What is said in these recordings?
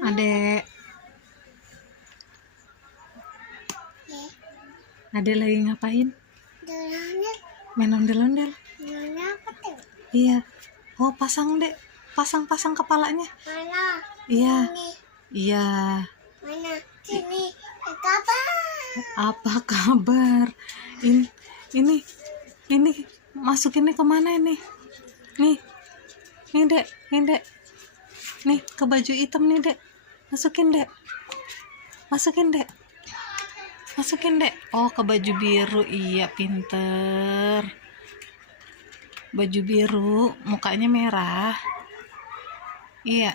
Adek, adek lagi ngapain? Main ondel-ondel. Iya. Oh, pasang dek, pasang kepalanya. Mana? Iya. Ini. Iya. Mana? Sini. Kabar. Apa kabar? Ini masukinnya kemana ini? Nih dek, nih ke baju hitam nih dek. Masukin dek. Oh, ke baju biru. Iya, pinter. Baju biru, mukanya merah. Iya.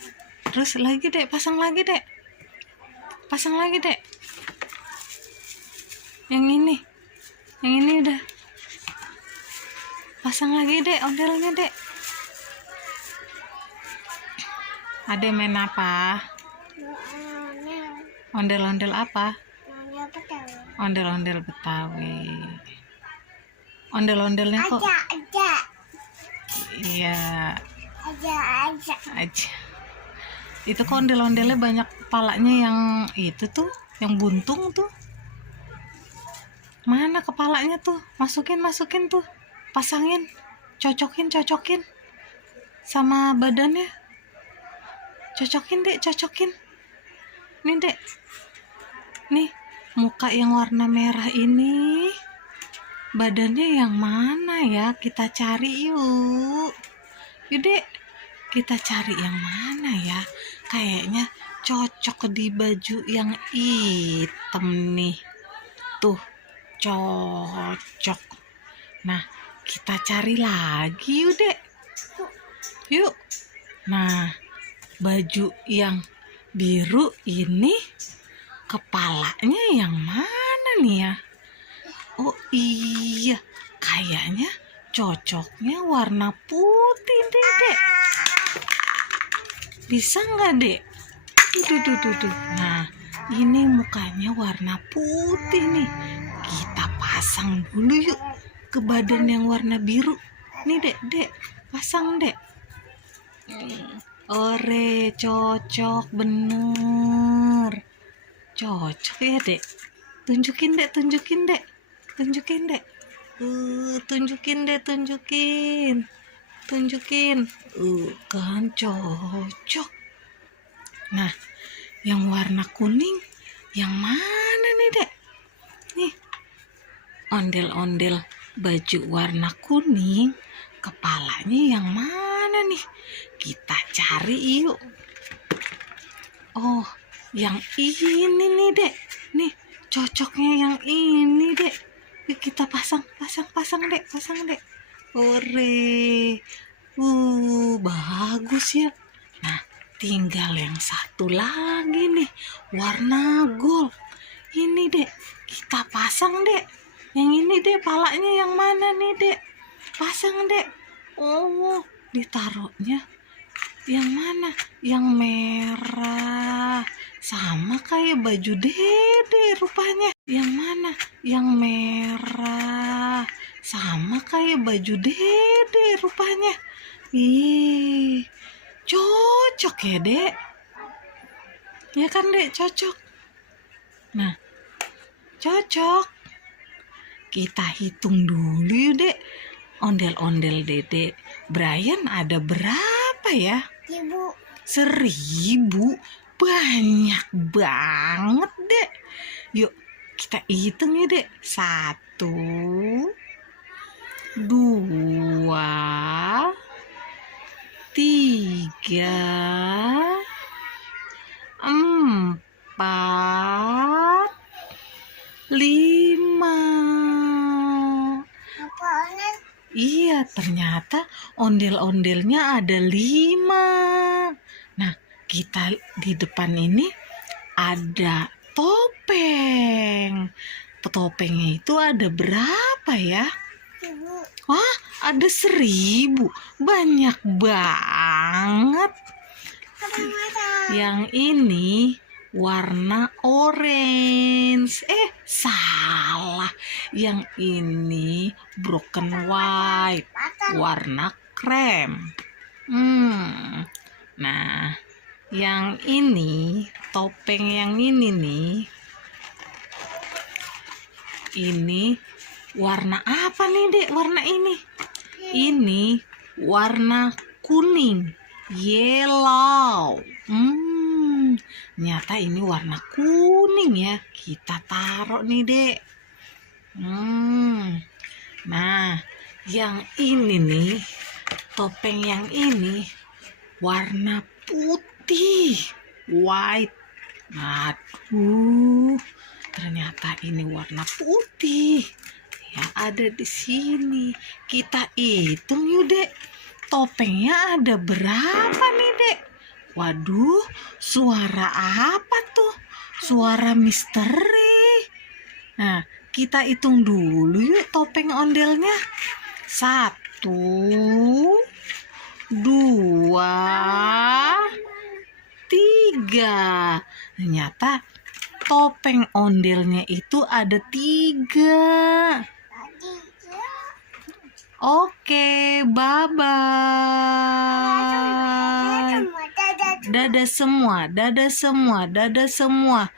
Terus lagi dek, pasang lagi dek. Yang ini udah. Pasang lagi dek, ondelnya dek. Ada main apa? Ondel-ondel apa? Ondel-ondel Betawi. Ondel-ondelnya kok? Aja. Iya. Aja. Itu kok ondel-ondelnya banyak kepalanya yang itu tuh, yang buntung tuh. Mana kepalanya tuh? Masukin tuh. Pasangin. Cocokin sama badannya. Cocokin dek. Nih dek. Nih, muka yang warna merah ini. Badannya yang mana ya? Kita cari yuk. Yuk dek. Kita cari yang mana ya? Kayaknya cocok di baju yang hitam nih. Tuh, cocok. Nah, kita cari lagi yuk dek. Yuk. Nah, baju yang biru ini kepalanya yang mana nih ya? Oh iya, kayaknya cocoknya warna putih deh dek. Bisa nggak dek? Tuh. Nah, ini mukanya warna putih nih. Kita pasang dulu yuk ke badan yang warna biru. Nih dek, pasang dek. Ore, cocok bener. Cocok ya dek. Tunjukin dek. Tunjukin. Kan cocok. Nah, yang warna kuning yang mana nih dek? Nih, ondel-ondel baju warna kuning, kepalanya yang mana nih? Kita cari yuk. Oh, yang ini nih dek. Nih, cocoknya yang ini dek. Yuk kita pasang dek. Ore. Bagus ya. Nah, tinggal yang satu lagi nih, warna gold. Ini dek, kita pasang dek. Yang ini dek, palanya yang mana nih dek? Pasang dek. Oh, ditaruhnya yang mana? Yang merah. Sama kayak baju dede rupanya. Yang mana? Yang merah. Sama kayak baju dede rupanya. Ih, cocok ya dek. Ya kan dek, cocok. Nah, cocok. Kita hitung dulu yuk dek. Ondel-ondel dede Brian ada berapa ya? 1.000. Banyak banget dek. Yuk kita hitung ya dek. 1, 2, 3, 4, 5. Iya, ternyata ondel-ondelnya ada 5. Nah, kita di depan ini ada topeng. Topengnya itu ada berapa ya? Wah, ada 1.000. Banyak banget. Yang ini warna orange. Salah. Yang ini broken white, warna krem. Nah, Yang ini, topeng yang ini nih, ini warna apa nih, Dek? Warna ini. Ini warna kuning, yellow. Ternyata ini warna kuning ya. Kita taruh nih, Dek. Nah, yang ini nih, topeng yang ini warna putih, white. Aduh, ternyata ini warna putih. Ya, ada di sini. Kita hitung yuk, Dek. Topengnya ada berapa nih, Dek? Waduh, suara apa tuh? Suara misteri. Nah, kita hitung dulu yuk topeng ondelnya. 1, 2, 3. Ternyata topeng ondelnya itu ada 3. Oke, bye-bye. Dadah semua, dadah semua, dadah semua.